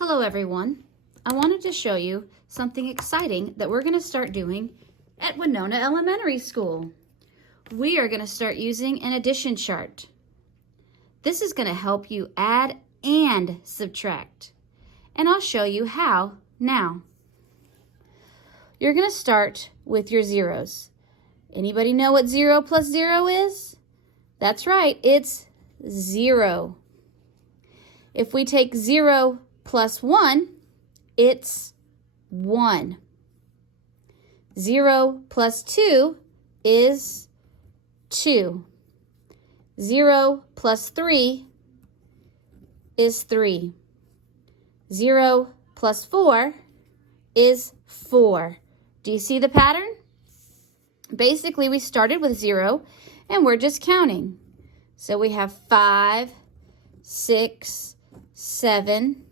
Hello everyone. I wanted to show you something exciting that we're going to start doing at Winona Elementary School. We are going to start using an addition chart. This is going to help you add and subtract. And I'll show you how now. You're going to start with your zeros. Anybody know what 0 plus 0 is? That's right, it's 0. If we take 0 plus 1, it's 1. 0 plus 2 is 2. 0 plus 3 is 3. 0 plus 4 is 4. Do you see the pattern? Basically, we started with 0 and we're just counting. So we have 5, 6, 7,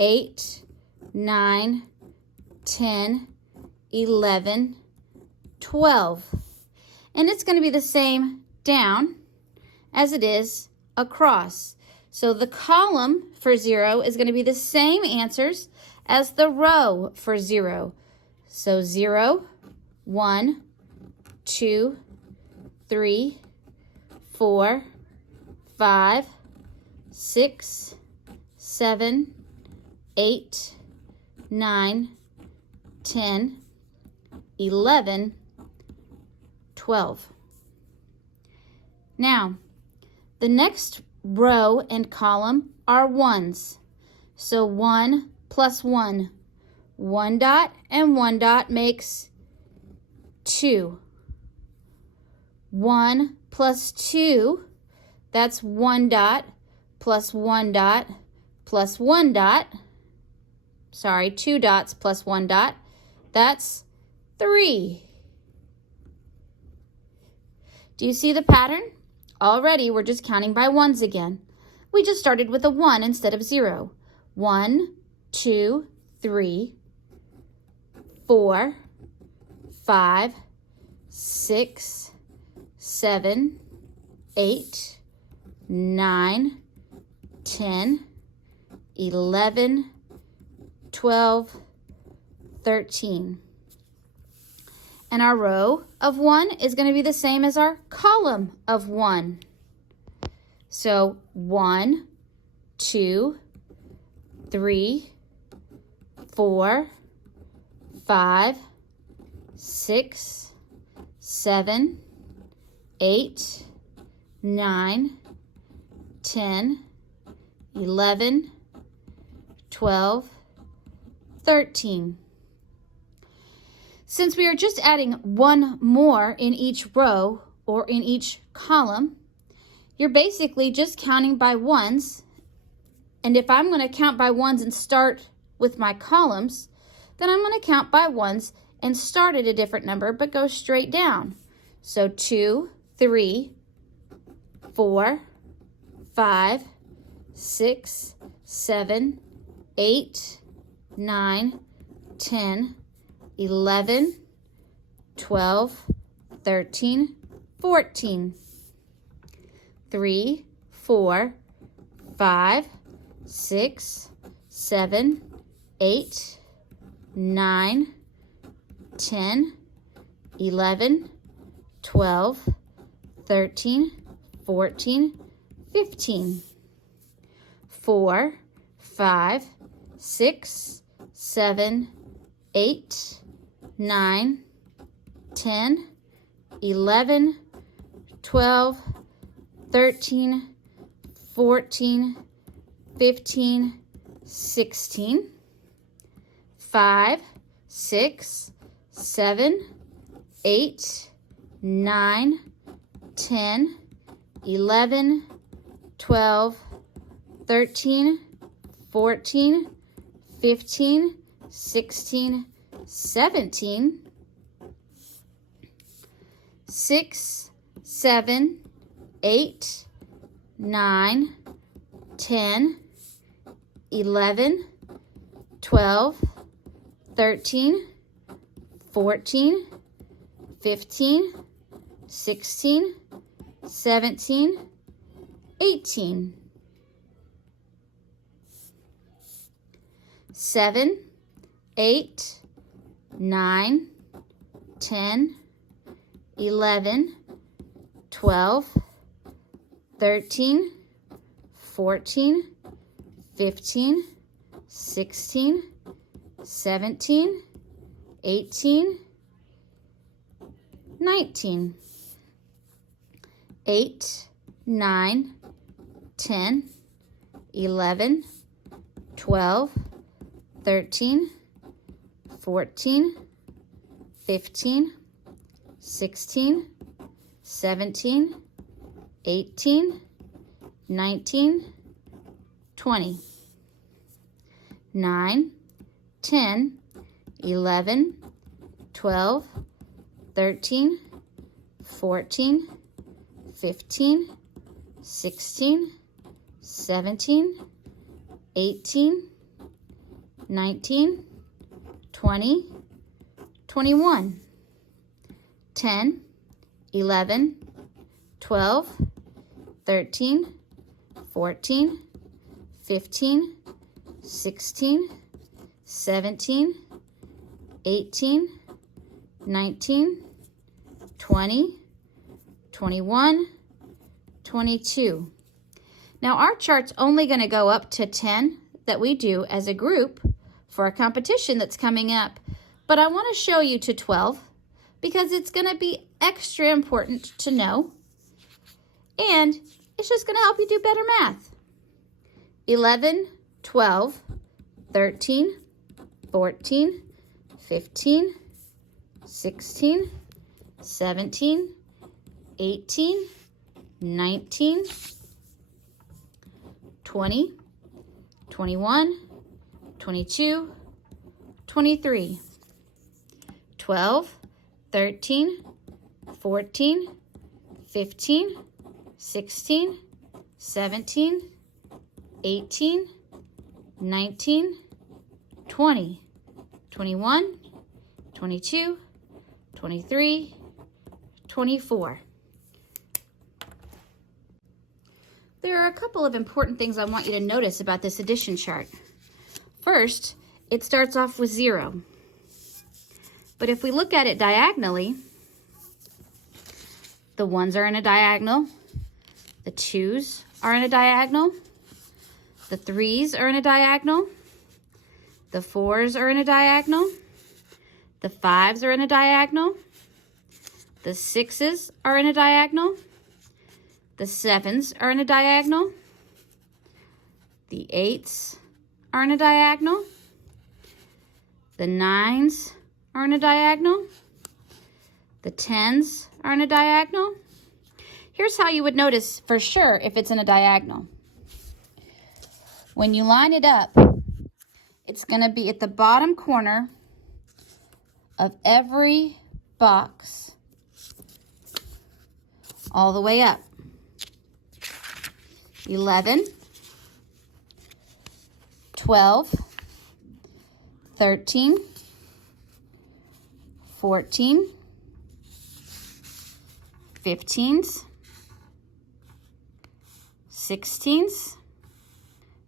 8, 9, 10, 11, 12. And it's going to be the same down as it is across. So the column for 0 is going to be the same answers as the row for 0. So 0, 1, 2, 3, 4, 5, 6, 7, 8, 9, 10, 11, 12. Now, the next row and column are ones. So 1 plus 1. 1 dot and 1 dot makes 2. 1 plus 2, that's 1 dot plus 1 dot plus 1 dot. Sorry, 2 dots plus 1 dot. That's 3. Do you see the pattern? Already, we're just counting by ones again. We just started with a 1 instead of 0. 1, 2, 3, 4, 5, 6, 7, 8, 9, 10, 11, 12, 13. And our row of 1 is going to be the same as our column of 1. So 1, 2, 3, 4, 5, 6, 7, 8, 9, 10, 11, 12, 13. Since we are just adding one more in each row or in each column, you're basically just counting by ones. And if I'm going to count by ones and start with my columns, then I'm going to count by ones and start at a different number but go straight down. So 2, 3, 4, 5, 6, 7, 8, 9, 10, 11, 12, 13, 14. 3, 4, 5, 6, 7, 8, 9, 10, 11, 12, 13, 14, 15. 4, 5, 6, 7, 8, 9, 10, 11, 12, 13, 14, 15, 16. 5, 6, 7, 8, 9, 10, 11, 12, 13, 14, 15, 16, 17, 6, 7, 8, 9, 10, 11, 12, 13, 14, 15, 16, 17, 18. 7, 8, 9, 10, 11, 12, 13, 14, 15, 16, 17, 18, 19, 8, 9, 10, 11, 12, 13, 14, 15, 16, 17, 18, 19, 20, 9, 10, 11, 12, 13, 14, 15, 16, 17, 18, 19, 20, 21, 10, 11, 12, 13, 14, 15, 16, 17, 18, 19, 20, 21, 22. Now our chart's only going to go up to 10 that we do as a group for a competition that's coming up, but I want to show you to 12 because it's going to be extra important to know, and it's just going to help you do better math. 11, 12, 13, 14, 15, 16, 17, 18, 19, 20, 21, 22, 23, 12, 13, 14, 15, 16, 17, 18, 19, 20, 21, 22, 23, 24. There are a couple of important things I want you to notice about this addition chart. First, it starts off with 0. But if we look at it diagonally, the 1s are in a diagonal, the 2s are in a diagonal, the 3s are in a diagonal, the 4s are in a diagonal, the 5s are in a diagonal, the 6s are in a diagonal, the 7s are in a diagonal, the 8s are in a diagonal, the 9s are in a diagonal, the 10s are in a diagonal. Here's how you would notice for sure if it's in a diagonal. When you line it up, it's going to be at the bottom corner of every box all the way up. 11, 12, 13, 14, 15s, 16s,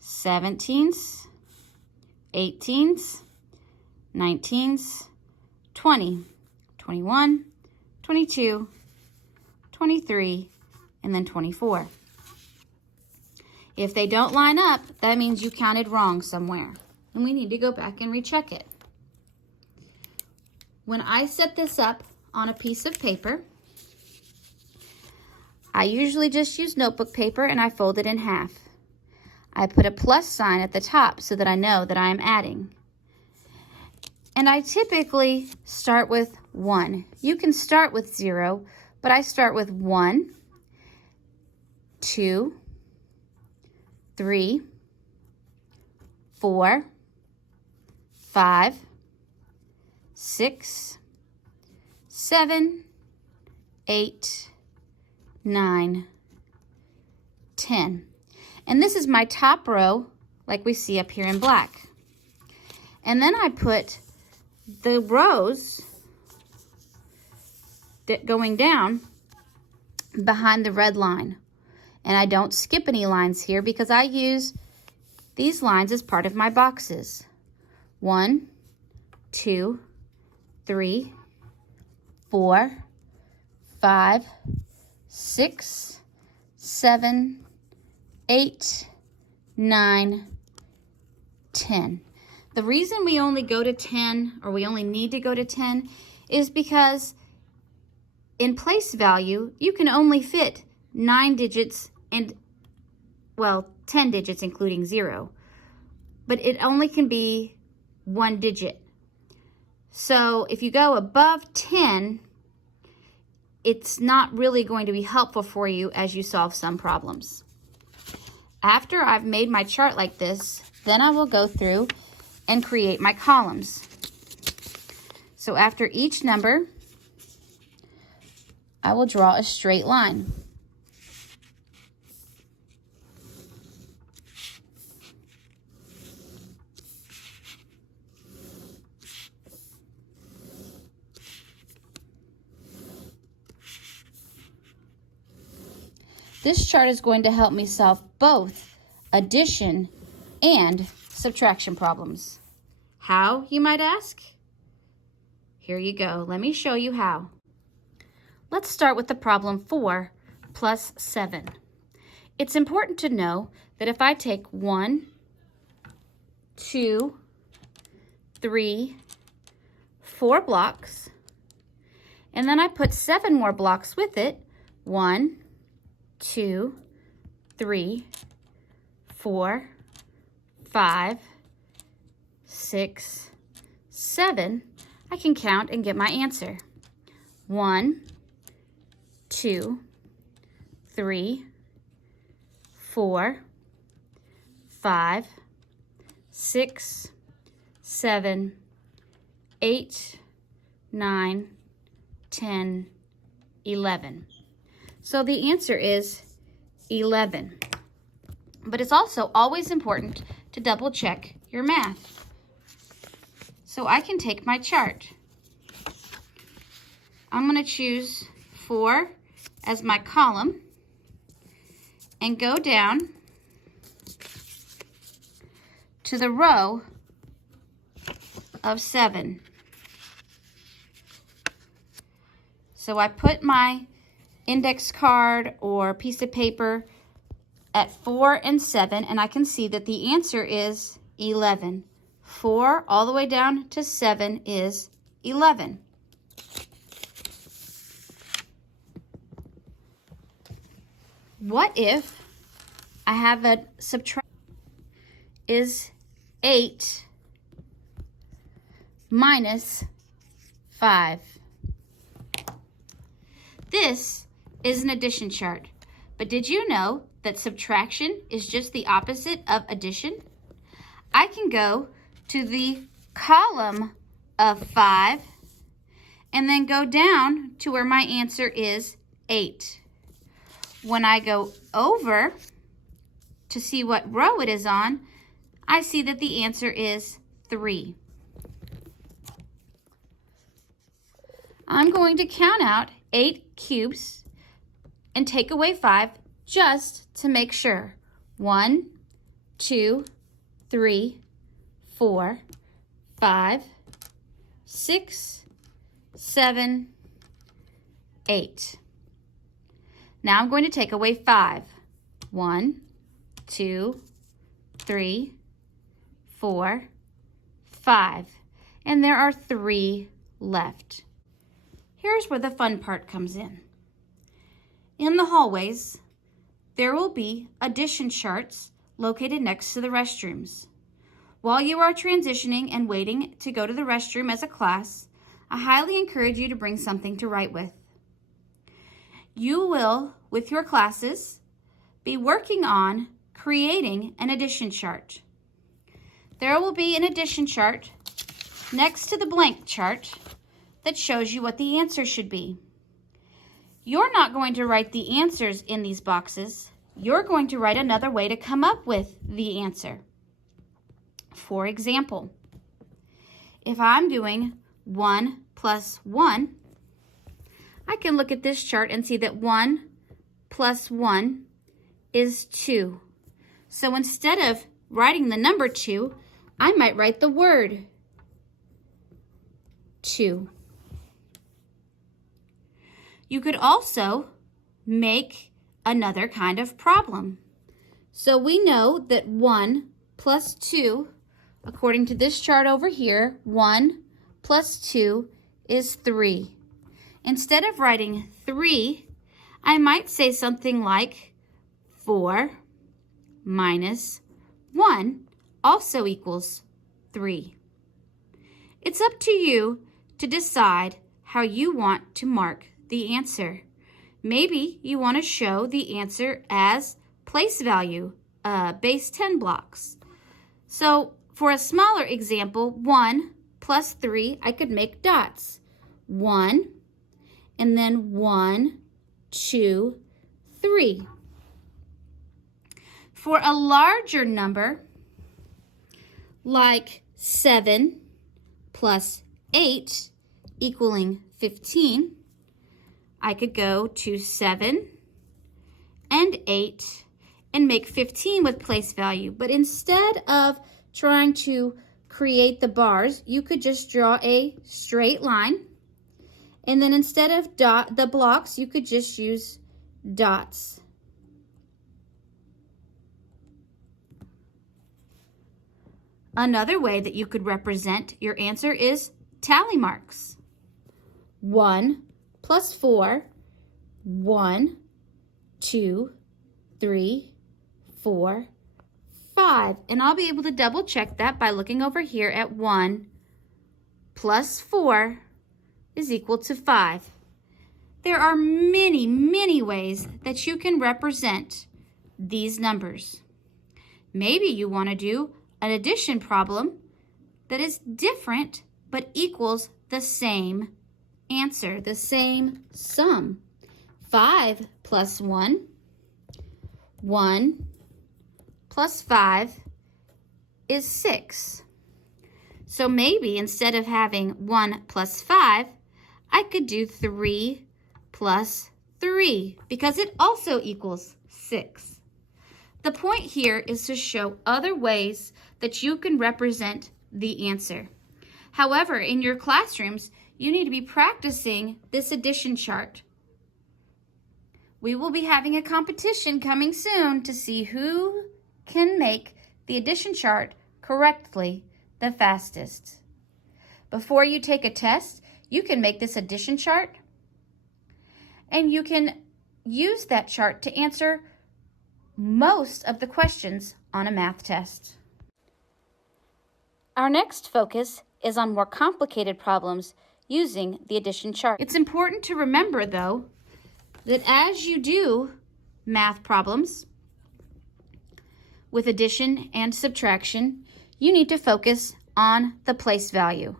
17s, 18s, 19s, 20, 21, 22, 23, and then 24. If they don't line up, that means you counted wrong somewhere, and we need to go back and recheck it. When I set this up on a piece of paper, I usually just use notebook paper and I fold it in half. I put a plus sign at the top so that I know that I am adding. And I typically start with 1. You can start with 0, but I start with 1, 2, 3, 4, 5, 6, 7, 8, 9, 10. And this is my top row, like we see up here in black. And then I put the rows going down behind the red line. And I don't skip any lines here because I use these lines as part of my boxes. 1, 2, 3, 4, 5, 6, 7, 8, 9, 10. The reason we only go to 10, or we only need to go to 10, is because in place value, you can only fit 9 digits and, well, 10 digits including 0. But it only can be 1 digit. So if you go above 10, it's not really going to be helpful for you as you solve some problems. After I've made my chart like this, then I will go through and create my columns. So after each number, I will draw a straight line. This chart is going to help me solve both addition and subtraction problems. How, you might ask? Here you go. Let me show you how. Let's start with the problem 4 plus 7. It's important to know that if I take 1, 2, 3, 4 blocks, and then I put 7 more blocks with it, 1, 2, 3, 4, 5, 6, 7, I can count and get my answer. 1, 2, 3, 4, 5, 6, 7, 8, 9, 10, 11. So the answer is 11. But it's also always important to double check your math. So I can take my chart. I'm going to choose 4 as my column and go down to the row of 7. So I put my index card or piece of paper at 4 and 7, and I can see that the answer is 11. 4 all the way down to 7 is 11. What if I have a subtract is 8 minus 5? This is an addition chart, but did you know that subtraction is just the opposite of addition? I can go to the column of 5 and then go down to where my answer is 8. When I go over to see what row it is on, I see that the answer is 3. I'm going to count out 8 cubes and take away 5 just to make sure. 1, 2, 3, 4, 5, 6, 7, 8. Now I'm going to take away 5. 1, 2, 3, 4, 5. And there are 3 left. Here's where the fun part comes in. In the hallways, there will be addition charts located next to the restrooms. While you are transitioning and waiting to go to the restroom as a class, I highly encourage you to bring something to write with. You will, with your classes, be working on creating an addition chart. There will be an addition chart next to the blank chart that shows you what the answer should be. You're not going to write the answers in these boxes. You're going to write another way to come up with the answer. For example, if I'm doing 1 plus 1, I can look at this chart and see that 1 plus 1 is 2. So instead of writing the number 2, I might write the word 2. You could also make another kind of problem. So we know that 1 plus 2, according to this chart over here, 1 plus 2 is 3. Instead of writing 3, I might say something like 4 minus 1 also equals 3. It's up to you to decide how you want to mark the answer. Maybe you want to show the answer as place value, base 10 blocks. So for a smaller example, 1 plus 3, I could make dots. 1, and then 1, 2, 3. For a larger number, like 7 plus 8 equaling 15, I could go to 7 and 8 and make 15 with place value. But instead of trying to create the bars, you could just draw a straight line. And then instead of the blocks, you could just use dots. Another way that you could represent your answer is tally marks. 1 plus 4, 1, 2, 3, 4, 5. And I'll be able to double check that by looking over here at 1 plus 4 is equal to 5. There are many, many ways that you can represent these numbers. Maybe you want to do an addition problem that is different but equals the same answer, the same sum. 5 plus 1, 1 plus 5 is 6. So maybe instead of having 1 plus 5, I could do 3 plus 3 because it also equals 6. The point here is to show other ways that you can represent the answer. However, in your classrooms, you need to be practicing this addition chart. We will be having a competition coming soon to see who can make the addition chart correctly the fastest. Before you take a test, you can make this addition chart, and you can use that chart to answer most of the questions on a math test. Our next focus is on more complicated problems using the addition chart. It's important to remember, though, that as you do math problems with addition and subtraction, you need to focus on the place value.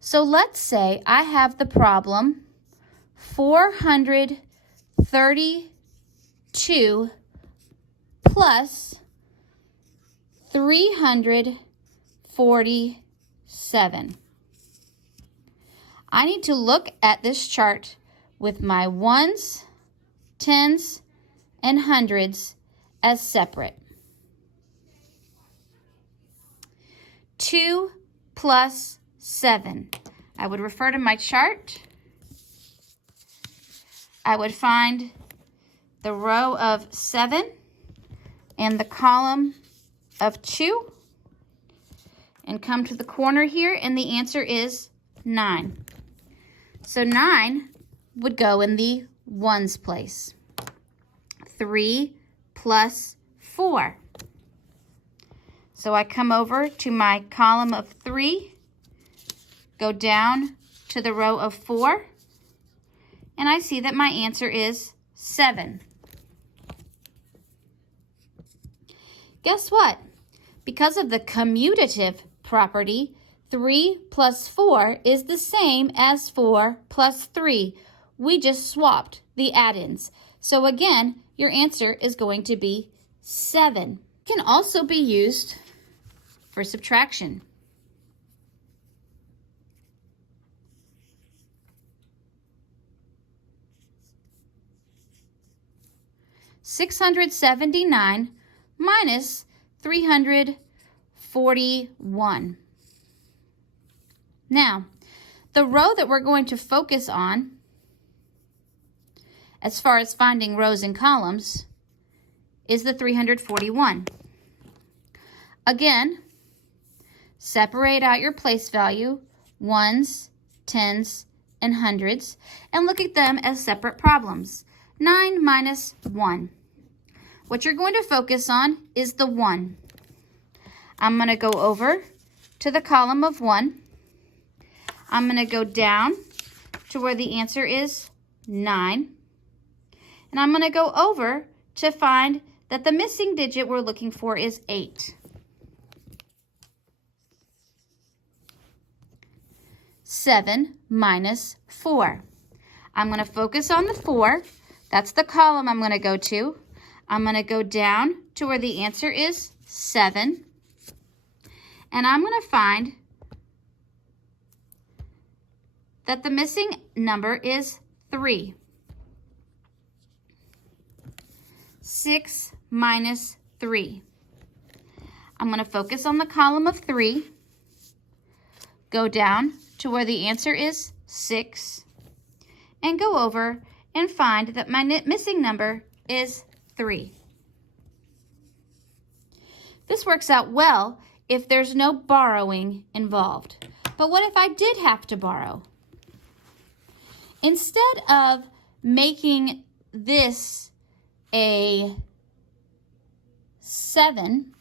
So let's say I have the problem 432 plus 347. I need to look at this chart with my ones, tens, and hundreds as separate. 2 plus 7. I would refer to my chart. I would find the row of 7 and the column of 2 and come to the corner here, and the answer is 9. So 9 would go in the ones place. 3 plus 4. So I come over to my column of 3, go down to the row of 4, and I see that my answer is 7. Guess what? Because of the commutative property, 3 plus 4 is the same as 4 plus 3. We just swapped the add-ins. So again, your answer is going to be 7. It can also be used for subtraction. $679 minus $347 41. Now, the row that we're going to focus on, as far as finding rows and columns, is the 341. Again, separate out your place value, ones, tens, and hundreds, and look at them as separate problems. 9 minus 1. What you're going to focus on is the 1. I'm going to go over to the column of 1. I'm going to go down to where the answer is 9. And I'm going to go over to find that the missing digit we're looking for is 8. 7 minus 4. I'm going to focus on the 4. That's the column I'm going to go to. I'm going to go down to where the answer is 7. And I'm going to find that the missing number is 3. 6 minus 3. I'm going to focus on the column of 3, go down to where the answer is 6, and go over and find that my missing number is 3. This works out well if there's no borrowing involved. But what if I did have to borrow? Instead of making this a 7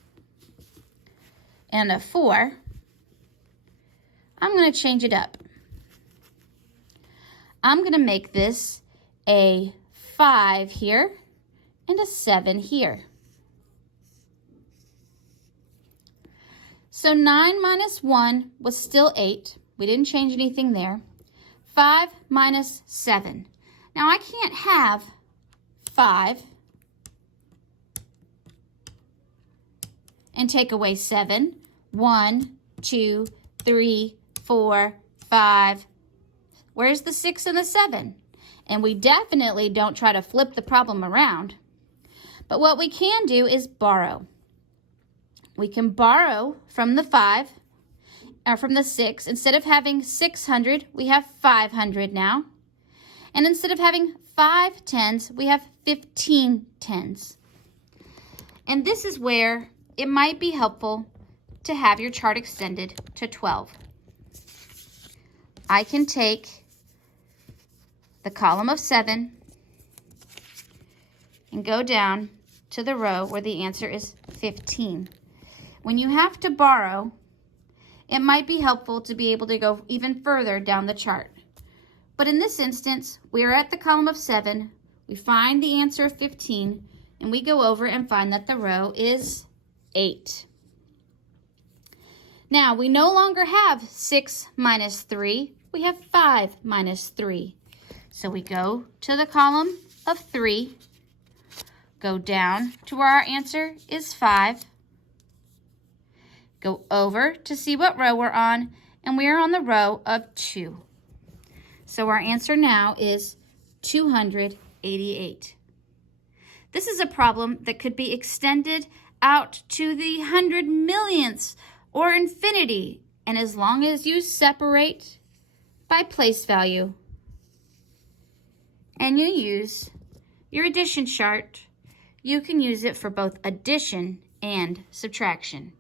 and a 4, I'm going to change it up. I'm going to make this a 5 here and a 7 here. So 9 minus 1 was still 8. We didn't change anything there. 5 minus 7. Now I can't have 5 and take away 7. 1, 2, 3, 4, 5. Where's the 6 and the 7? And we definitely don't try to flip the problem around. But what we can do is borrow. We can borrow from the 5, or from the 6. Instead of having 600, we have 500 now. And instead of having 5 tens, we have 15 tens. And this is where it might be helpful to have your chart extended to 12. I can take the column of 7 and go down to the row where the answer is 15. When you have to borrow, it might be helpful to be able to go even further down the chart. But in this instance, we're at the column of 7, we find the answer of 15, and we go over and find that the row is 8. Now, we no longer have 6 minus 3, we have 5 minus 3. So we go to the column of 3, go down to where our answer is 5, go over to see what row we're on, and we are on the row of 2. So our answer now is 288. This is a problem that could be extended out to the 100 millionths or infinity, and as long as you separate by place value and you use your addition chart, you can use it for both addition and subtraction.